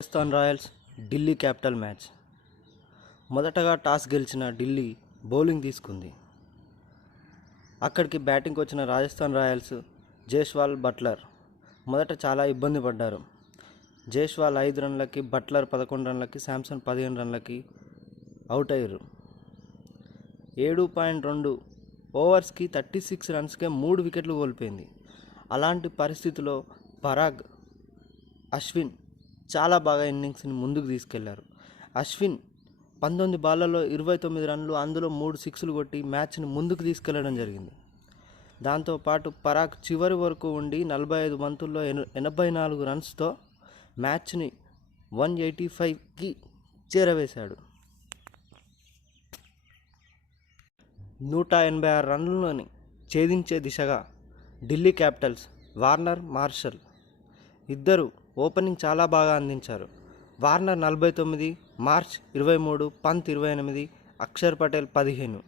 Rajasthan Royals Delhi capital match. మొదటగా toss గెలిచిన Delhi bowling తీసుకుంది. అక్కడికి బ్యాటింగ్కి వచ్చిన రాజస్థాన్ రాయల్స్ జైస్వాల్, బట్లర్ మొదట చాలా ఇబ్బంది పడ్డారు. జైస్వాల్ 5 రన్లకి, బట్లర్ 11 రన్లకి, శాంసన్ 15 రన్లకి అవుట్ అయ్యారు. 7.2 ఓవర్స్కి 36 రన్స్కే 3 వికెట్లు కోల్పోయింది. అలాంటి పరిస్థితిలో పరాగ్, అశ్విన్ చాలా బాగా ఇన్నింగ్స్ని ముందుకు తీసుకెళ్లారు. అశ్విన్ 19 బాళ్లలో 29 రన్లు, అందులో 3 సిక్స్లు కొట్టి మ్యాచ్ని ముందుకు తీసుకెళ్లడం జరిగింది. దాంతోపాటు పరాగ్ చివరి వరకు ఉండి 45 బంతుల్లో 84 రన్స్తో మ్యాచ్ని 185కి చేరవేశాడు. 186 రన్లని ఛేదించే దిశగా ఢిల్లీ క్యాపిటల్స్ వార్నర్, మార్షల్ ఇద్దరు ఓపెనింగ్ చాలా బాగా అందించారు. Warner 49, Marsh 23, Pant 28, Axar Patel 15.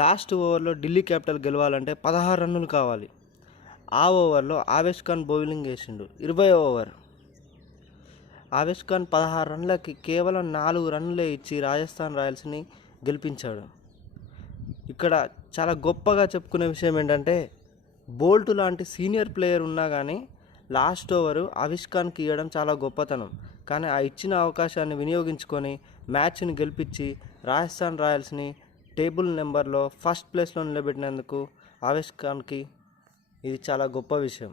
Last ఓవర్లో ఢిల్లీ క్యాపిటల్ గెలవాలంటే 16 రన్నులు కావాలి. ఆ ఓవర్లో ఆవేష్ ఖాన్ బౌలింగ్ వేసిండు. 20వ ఓవర్ ఆవేష్ ఖాన్ 16 రన్లకి కేవలం 4 రన్నులే ఇచ్చి రాజస్థాన్ రాయల్స్ని గెలిపించాడు. ఇక్కడ చాలా గొప్పగా చెప్పుకునే విషయం ఏంటంటే, బోల్ట్ లాంటి సీనియర్ ప్లేయర్ ఉన్నా కానీ లాస్ట్ ఓవరు ఆవేష్ ఖాన్కి ఇవ్వడం చాలా గొప్పతనం. కానీ ఆ ఇచ్చిన అవకాశాన్ని వినియోగించుకొని మ్యాచ్ని గెలిపించి రాజస్థాన్ రాయల్స్ని టేబుల్ నెంబర్లో ఫస్ట్ ప్లేస్లో నిలబెట్టినందుకు ఆవేష్ ఖాన్కి ఇది చాలా గొప్ప విషయం.